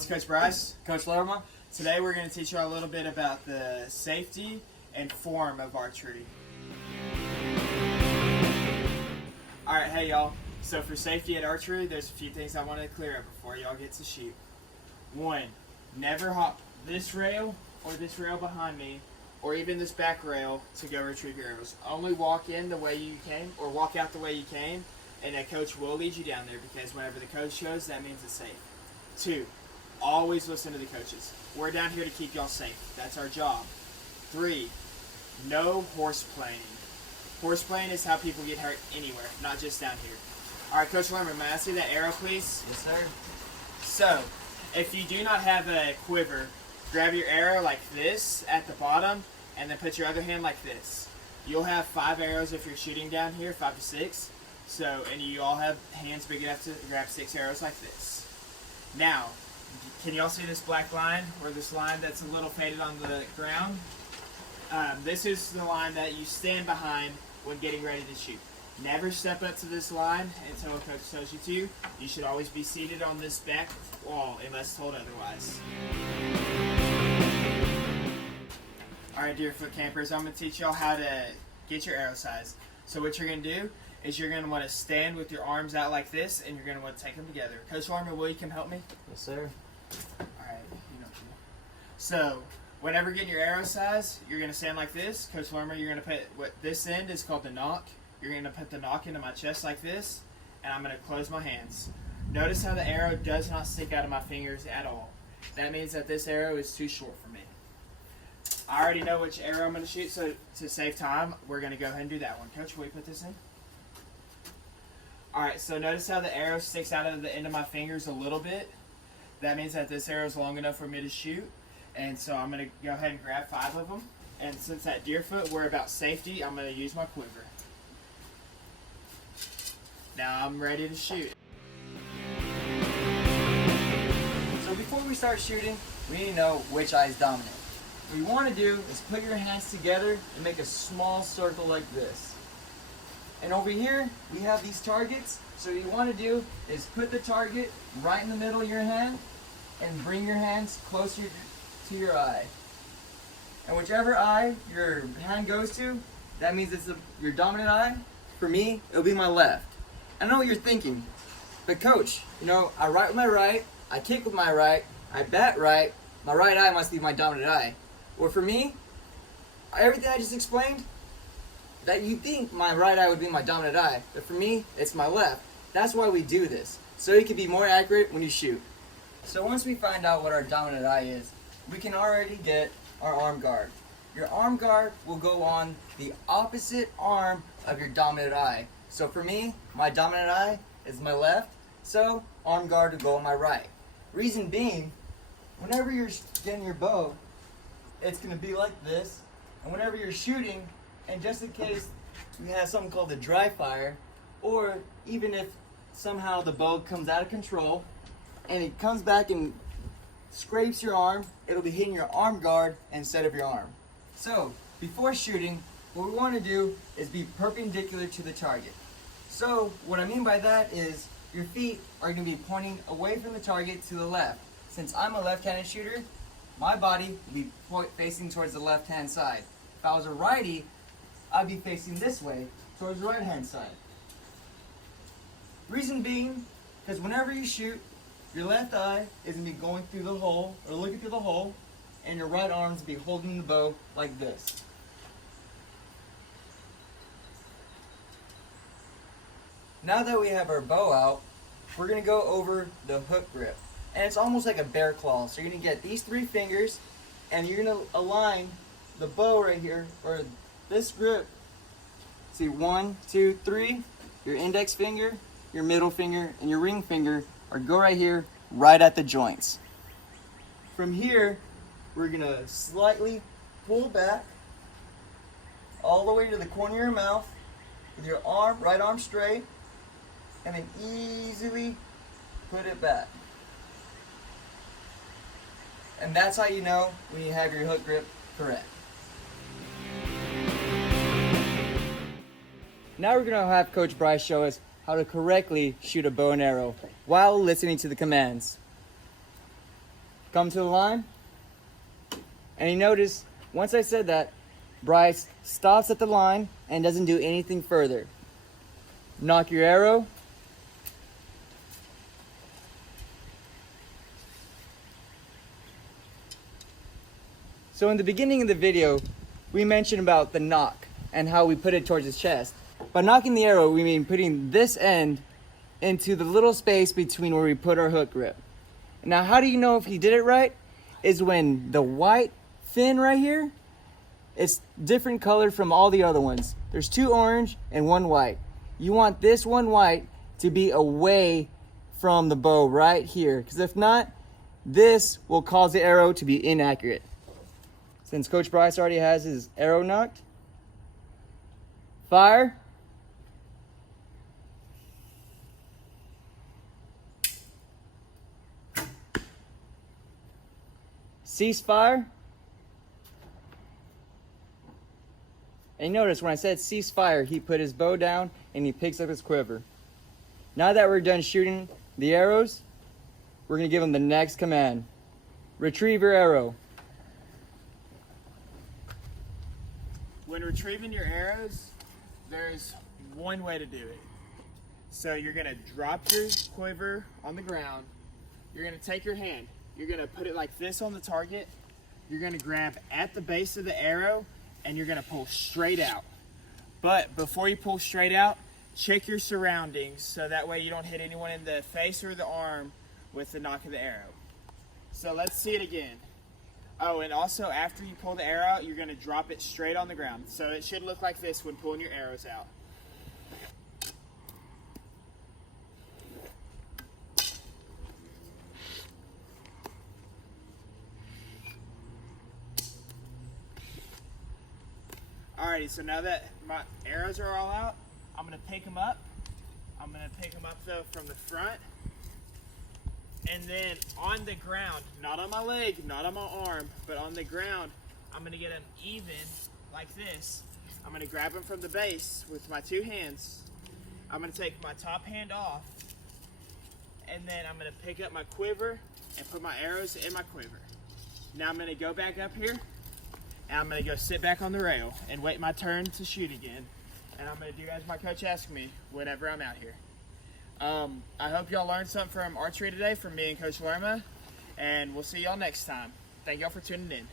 it's Coach Bryce, Coach Lerma. Today we're going to teach you a little bit about the safety and form of archery. Alright, hey y'all. So for safety at archery, there's a few things I want to clear up before y'all get to shoot. One, never hop this rail or this rail behind me or even this back rail to go retrieve your arrows. Only walk in the way you came or walk out the way you came, and a coach will lead you down there because whenever the coach goes, that means it's safe. Two, always listen to the coaches. We're down here to keep y'all safe. That's our job. Three, no horse playing. Horse playing is how people get hurt anywhere, not just down here. All right, Coach Lerma, may I see that arrow, please? Yes, sir. So, if you do not have a quiver, grab your arrow like this at the bottom, and then put your other hand like this. You'll have 5 arrows if you're shooting down here, 5 to 6. So, and you all have hands big enough to grab 6 arrows like this. Now, can y'all see this black line, or this line that's a little faded on the ground? This is the line that you stand behind when getting ready to shoot. Never step up to this line until a coach tells you to. You should always be seated on this back wall unless told otherwise. Alright, Deerfoot campers, I'm going to teach y'all how to get your arrow size. So what you're going to do is you're going to want to stand with your arms out like this, and you're going to want to take them together. Coach Lerma, will you come help me? Yes, sir. Alright, you know what to do. So, whenever getting your arrow size, you're going to stand like this. Coach Lerma, you're going to put what this end is called the knock. You're going to put the knock into my chest like this, and I'm going to close my hands. Notice how the arrow does not stick out of my fingers at all. That means that this arrow is too short for me. I already know which arrow I'm going to shoot, so to save time, we're going to go ahead and do that one. Coach, will you put this in? Alright, so notice how the arrow sticks out of the end of my fingers a little bit. That means that this arrow is long enough for me to shoot. And so I'm going to go ahead and grab 5 of them. And since at Deerfoot we're about safety, I'm going to use my quiver. Now I'm ready to shoot. So before we start shooting, we need to know which eye is dominant. What you want to do is put your hands together and make a small circle like this. And over here, we have these targets. So what you want to do is put the target right in the middle of your hand and bring your hands closer to your eye. And whichever eye your hand goes to, that means it's your dominant eye. For me, it'll be my left. I know what you're thinking, but coach, I write with my right, I kick with my right, I bat right, my right eye must be my dominant eye. Well, for me, everything I just explained, that you think my right eye would be my dominant eye, but for me, it's my left. That's why we do this, so you can be more accurate when you shoot. So once we find out what our dominant eye is, we can already get our arm guard. Your arm guard will go on the opposite arm of your dominant eye. So for me, my dominant eye is my left, so arm guard will go on my right. Reason being, whenever you're getting your bow, it's going to be like this, and whenever you're shooting, and just in case we have something called a dry fire, or even if somehow the bow comes out of control, and it comes back and scrapes your arm, it'll be hitting your arm guard instead of your arm. So, before shooting, what we want to do is be perpendicular to the target. So, what I mean by that is your feet are going to be pointing away from the target to the left. Since I'm a left-handed shooter, my body will be facing towards the left-hand side. If I was a righty, I'd be facing this way, towards the right-hand side. Reason being, because whenever you shoot, your left eye is going to be going through the hole, or looking through the hole, and your right arm is going to be holding the bow like this. Now that we have our bow out, we're going to go over the hook grip. And it's almost like a bear claw. So you're going to get these 3 fingers, and you're going to align the bow right here, or this grip. See, 1, 2, 3. Your index finger, your middle finger, and your ring finger go right here, right at the joints. From here, we're going to slightly pull back all the way to the corner of your mouth with your right arm straight, and then easily put it back. And that's how you know when you have your hook grip correct. Now we're going to have Coach Bryce show us how to correctly shoot a bow and arrow while listening to the commands. come to the line. And you notice, once I said that, Bryce stops at the line and doesn't do anything further. Knock your arrow. So in the beginning of the video, we mentioned about the knock and how we put it towards his chest. By knocking the arrow, we mean putting this end into the little space between where we put our hook grip. Now, how do you know if he did it right? Is when the white fin right here, it's different color from all the other ones. There's 2 orange and 1 white. You want this 1 white to be away from the bow right here, because if not, this will cause the arrow to be inaccurate. Since Coach Bryce already has his arrow knocked, fire. Cease fire. And notice when I said cease fire, he put his bow down and he picks up his quiver. Now that we're done shooting the arrows, we're going to give him the next command. Retrieve your arrow. When retrieving your arrows, there's one way to do it. So you're gonna drop your quiver on the ground. You're gonna take your hand. You're gonna put it like this on the target. You're gonna grab at the base of the arrow and you're gonna pull straight out. But before you pull straight out, check your surroundings so that way you don't hit anyone in the face or the arm with the knock of the arrow. So let's see it again. Oh, and also after you pull the arrow out, you're gonna drop it straight on the ground. So it should look like this when pulling your arrows out. Alrighty, so now that my arrows are all out, I'm gonna pick them up. I'm gonna pick them up though from the front. And then on the ground, not on my leg, not on my arm, but on the ground, I'm gonna get them even like this. I'm gonna grab them from the base with my 2 hands. I'm gonna take my top hand off, and then I'm gonna pick up my quiver and put my arrows in my quiver. Now I'm gonna go back up here, and I'm gonna go sit back on the rail and wait my turn to shoot again. And I'm gonna do as my coach asks me whenever I'm out here. I hope y'all learned something from archery today from me and Coach Lerma, and we'll see y'all next time. Thank y'all for tuning in.